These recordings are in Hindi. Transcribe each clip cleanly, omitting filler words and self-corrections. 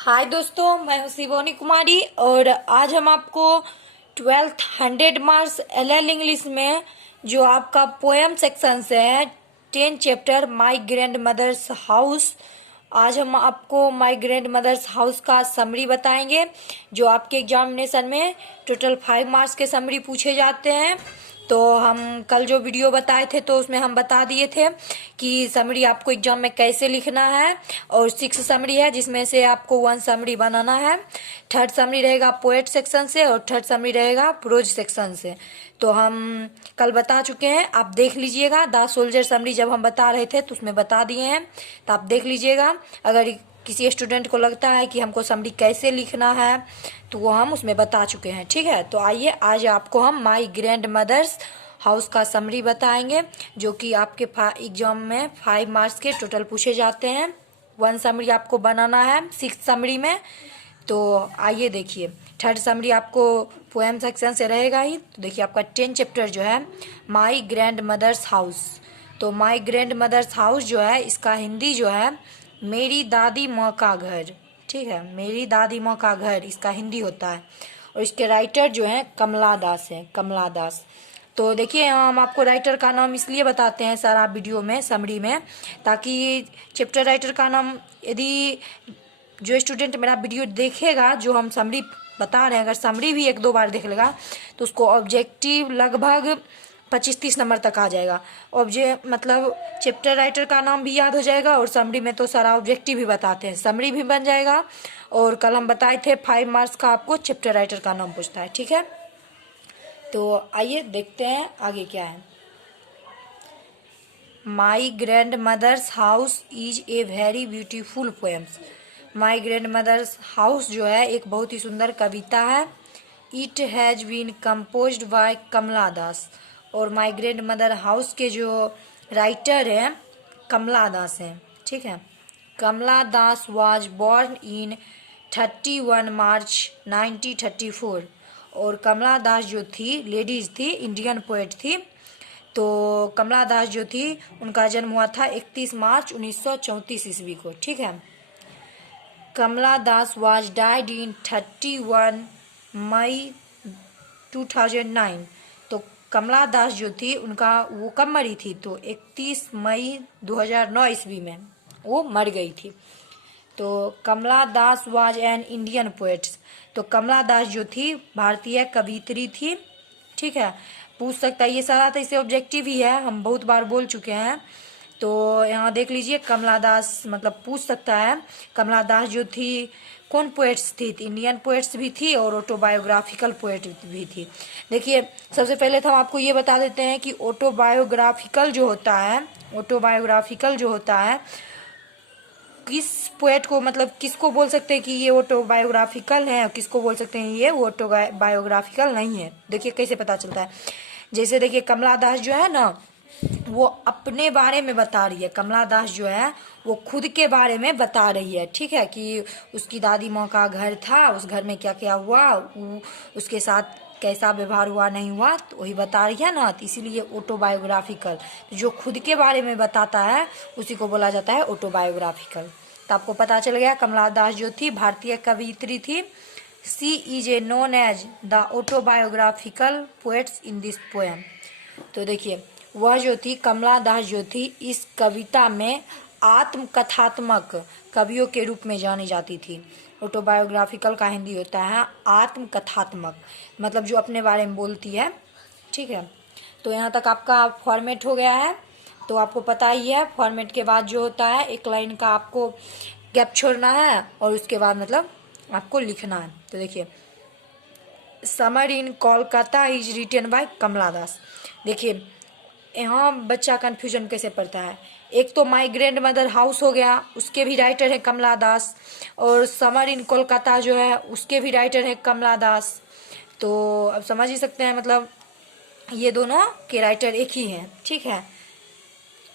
हाय दोस्तों, मैं हूं शिवानी कुमारी और आज हम आपको 12th 100 मार्क्स एलएल इंग्लिश में जो आपका पोएम सेक्शन से है 10 chapter my grand mother's house. आज हम आपको माय ग्रैंड मदर्स हाउस का समरी बताएंगे। जो आपके एग्जामिनेशन में टोटल 5 मार्क्स के समरी पूछे जाते हैं। तो हम कल जो वीडियो बताए थे तो उसमें हम बता दिए थे कि समरी आपको एग्जाम में कैसे लिखना है। और 6 समरी है जिसमें से आपको 1 समरी बनाना है। 3rd समरी रहेगा पोएट सेक्शन से और 3rd समरी रहेगा प्रोज सेक्शन से। तो हम कल बता चुके हैं, आप देख लीजिएगा। द सोल्जर समरी जब हम बता रहे थे तो उसमें बता दिए हैं, तो आप देख लीजिएगा। अगर किसी स्टूडेंट को लगता है कि हमको समरी कैसे लिखना है तो वो हम उसमें बता चुके हैं। ठीक है, तो आइए आज आपको हम माय ग्रैंड मदर्स हाउस का समरी बताएंगे जो कि आपके एग्जाम में 5 मार्क्स के टोटल पूछे जाते हैं। 1 समरी आपको बनाना है 6 समरी में। तो आइए देखिए, 3rd समरी आपको पोएम सेक्शन से रहेगा ही। तो देखिए आपका 10 चैप्टर जो है माय ग्रैंड मदर्स हाउस। तो माय ग्रैंड मदर्स हाउस जो है इसका हिंदी जो है मेरी दादी माँ का घर। ठीक है, मेरी दादी माँ का घर इसका हिंदी होता है। और इसके राइटर जो हैं कमला दास हैं, कमला दास। तो देखिए हम आपको राइटर का नाम इसलिए बताते हैं सारा वीडियो में समरी में, ताकि चैप्टर राइटर का नाम यदि जो स्टूडेंट मेरा वीडियो देखेगा जो हम समरी बता रहे हैं, अगर समरी भी 1-2 बार देख लेगा तो उसको ऑब्जेक्टिव लगभग 25-30 नंबर तक आ जाएगा। मतलब चैप्टर राइटर का नाम भी याद हो जाएगा और समरी में तो सारा ऑब्जेक्टिव भी बताते हैं, समरी भी बन जाएगा। और कल हम बताए थे 5 मार्क्स का आपको चैप्टर राइटर का नाम पूछता है। ठीक है, तो आइए देखते हैं आगे क्या है। My grand mother's house is a very beautiful poems. My grand mother's house जो है एक बहुत ही सुंदर कविता है। It has been composed by Kamala Das. और माई ग्रैंड मदर हाउस के जो राइटर हैं कमला दास हैं। ठीक है, कमला दास वाज बॉर्न इन 31 मार्च 1934। और कमला दास जो थी लेडीज थी, इंडियन पोएट थी। तो कमला दास जो थी उनका जन्म हुआ था 31 मार्च 1934 ईस्वी को। ठीक है, कमला दास वाज डाइड इन 31 मई 2009। तो कमला दास जो थी उनका वो कब मरी थी, तो 31 मई 2009 ईस्वी में वो मर गई थी। तो कमला दास वाज एन इंडियन पोएट। तो कमला दास जो थी भारतीय कवियत्री थी। ठीक है, पूछ सकता है ये सारा, तो इसे ऑब्जेक्टिव ही है, हम बहुत बार बोल चुके हैं। तो यहाँ देख लीजिए कमला दास मतलब पूछ सकता है कमला दास जो थी कौन पोएट्स थी, इंडियन पोएट्स भी थी और ऑटोबायोग्राफिकल पोएट भी थी। देखिए सबसे पहले तो हम आपको ये बता देते हैं कि ऑटोबायोग्राफिकल जो होता है, ऑटोबायोग्राफिकल जो होता है किस पोएट को मतलब किसको बोल सकते हैं कि ये ऑटोबायोग्राफिकल है और किसको बोल सकते हैं ये ऑटोबायोग्राफिकल नहीं है। देखिए कैसे पता चलता है। जैसे देखिए कमला दास जो है ना वो अपने बारे में बता रही है। कमला दास जो है वो खुद के बारे में बता रही है। ठीक है, कि उसकी दादी माँ का घर था, उस घर में क्या क्या हुआ, उसके साथ कैसा व्यवहार हुआ नहीं हुआ, तो वही बता रही है ना, तो इसीलिए ऑटोबायोग्राफिकल। जो खुद के बारे में बताता है उसी को बोला जाता है ऑटोबायोग्राफिकल। तो आपको पता चल गया कमला दास जो थी भारतीय कवियत्री थी। She is a known as the autobiographical poets in this poem. तो देखिए वह जो थी कमला दास जो थी इस कविता में आत्मकथात्मक कवियों के रूप में जानी जाती थी। ऑटोबायोग्राफिकल का हिंदी होता है आत्मकथात्मक, मतलब जो अपने बारे में बोलती है। ठीक है, तो यहाँ तक आपका फॉर्मेट हो गया है। तो आपको पता ही है फॉर्मेट के बाद जो होता है एक लाइन का आपको गैप छोड़ना है और उसके बाद मतलब आपको लिखना है। तो देखिए summer in Kolkata is written by Kamala Das. देखिए यहाँ बच्चा कन्फ्यूजन कैसे पड़ता है। एक तो माई ग्रैंड मदर हाउस हो गया, उसके भी राइटर है कमला दास। और समर इन कोलकाता जो है उसके भी राइटर है कमला दास। तो अब समझ ही सकते हैं मतलब ये दोनों के राइटर एक ही हैं। ठीक है,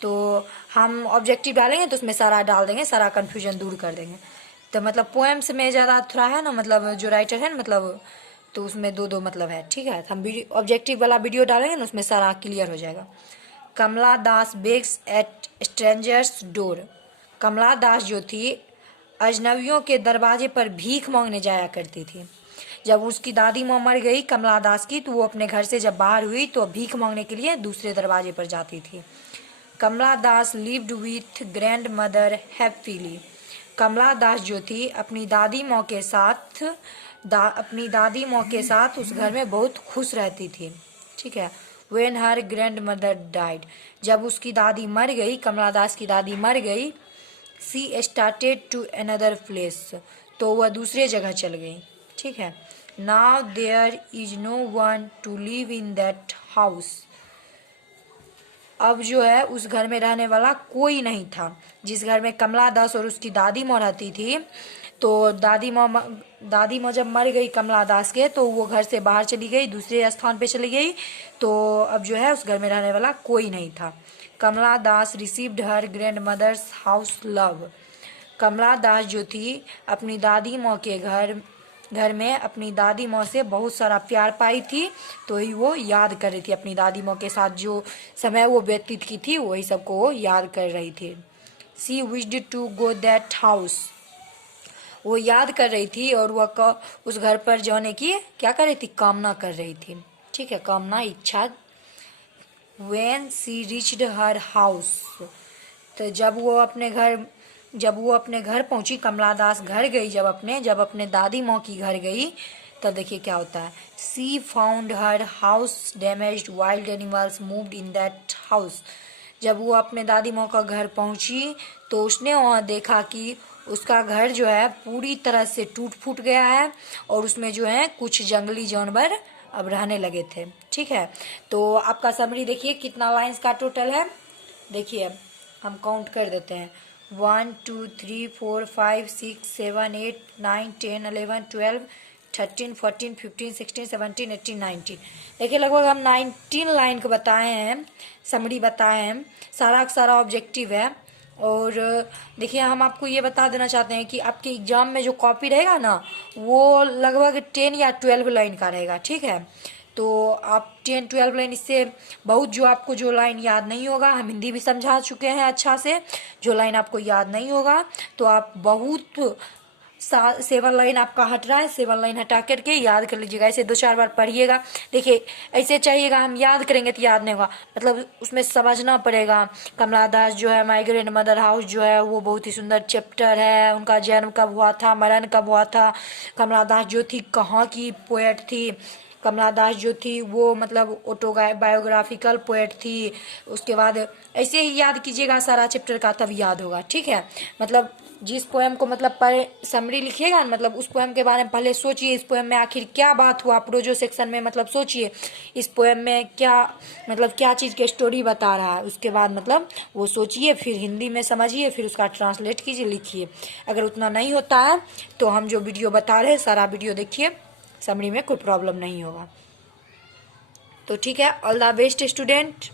तो हम ऑब्जेक्टिव डालेंगे तो उसमें सारा डाल देंगे, सारा कन्फ्यूजन दूर कर देंगे। तो मतलब पोएम्स में ज़्यादा थोड़ा है ना, मतलब जो राइटर है ना मतलब तो उसमें 2-2 मतलब है। ठीक है, तो हम ऑब्जेक्टिव वाला वीडियो डालेंगे ना उसमें सारा क्लियर हो जाएगा। कमला दास बेग्स एट स्ट्रेंजर्स डोर। कमला दास जो थी अजनबियों के दरवाजे पर भीख मांगने जाया करती थी। जब उसकी दादी माँ मर गई कमला दास की, तो वो अपने घर से जब बाहर हुई तो भीख मांगने के लिए दूसरे दरवाजे पर जाती थी। Kamala Das lived with grandmother happily. Kamala Das जो थी अपनी दादी माँ के साथ उस घर में बहुत खुश रहती थी। ठीक है। When her grandmother died, जब उसकी दादी मर गई, कमला दास की दादी मर गई, she started to another place, तो वह दूसरे जगह चल गई। ठीक है। Now there is no one to live in that house, अब जो है उस घर में रहने वाला कोई नहीं था। जिस घर में कमला दास और उसकी दादी माँ रहती थी, तो दादी माँ जब मर गई कमला दास के, तो वो घर से बाहर चली गई, दूसरे स्थान पे चली गई। तो अब जो है उस घर में रहने वाला कोई नहीं था। कमला दास रिसीव्ड हर ग्रैंड मदर्स हाउस लव। कमला दास जो थी अपनी दादी माँ के घर में अपनी दादी माँ से बहुत सारा प्यार पाई थी, तो ही वो याद कर रही थी अपनी दादी माँ के साथ जो समय वो व्यतीत की थी, वही सबको वो याद कर रही थी। She wished to go that house, वो याद कर रही थी और वह उस घर पर जाने की क्या कर रही थी, कामना कर रही थी। ठीक है, कामना, इच्छा। When she reached her house, तो जब वो अपने घर पहुंची, कमला दास घर गई, जब अपने दादी माँ की घर गई, तब देखिए क्या होता है। She found her house damaged, wild animals moved in that house. जब वो अपने दादी माँ का घर पहुंची तो उसने वहाँ देखा कि उसका घर जो है पूरी तरह से टूट फूट गया है और उसमें जो है कुछ जंगली जानवर अब रहने लगे थे। ठीक है, तो आपका समरी देखिए कितना लाइंस का टोटल है। देखिए हम काउंट कर देते हैं। 1 2 3 4 5 6 7 8 9 10 11 12 13 14 15 16 17 18 19। देखिए लगभग हम 19 लाइन को बताए हैं, समरी बताए हैं, सारा का सारा ऑब्जेक्टिव है। और देखिए हम आपको ये बता देना चाहते हैं कि आपके एग्जाम में जो कॉपी रहेगा ना, वो लगभग 10 या 12 लाइन का रहेगा। ठीक है, तो आप 10-12 लाइन, इससे बहुत जो आपको जो लाइन याद नहीं होगा, हम हिंदी भी समझा चुके हैं अच्छा से, जो लाइन आपको याद नहीं होगा तो आप बहुत 7 लाइन आपका हट रहा है, 7 लाइन हटा करके याद कर लीजिएगा। ऐसे 2-4 बार पढ़िएगा। देखिए ऐसे चाहिएगा, हम याद करेंगे तो याद नहीं होगा, मतलब उसमें समझना पड़ेगा। कमला दास जो है माय ग्रैंड मदर हाउस जो है वो बहुत ही सुंदर चैप्टर है। उनका जन्म कब हुआ था, मरण कब हुआ था, कमला दास जो थी कहाँ की पोएट थी, कमला दास जो थी वो मतलब ऑटोबायोग्राफिकल पोएट थी। उसके बाद ऐसे ही याद कीजिएगा सारा चैप्टर का, तब याद होगा। ठीक है, मतलब जिस पोएम को मतलब समरी लिखिएगा ना, मतलब उस पोएम के बारे में पहले सोचिए, इस पोएम में आखिर क्या बात हुआ, प्रोजो सेक्शन में मतलब सोचिए इस पोएम में क्या मतलब क्या चीज़ की स्टोरी बता रहा है, उसके बाद मतलब वो सोचिए, फिर हिंदी में समझिए, फिर उसका ट्रांसलेट कीजिए, लिखिए। अगर उतना नहीं होता है तो हम जो वीडियो बता रहे हैं सारा वीडियो देखिए, समरी में कोई प्रॉब्लम नहीं होगा। तो ठीक है, ऑल द बेस्ट स्टूडेंट।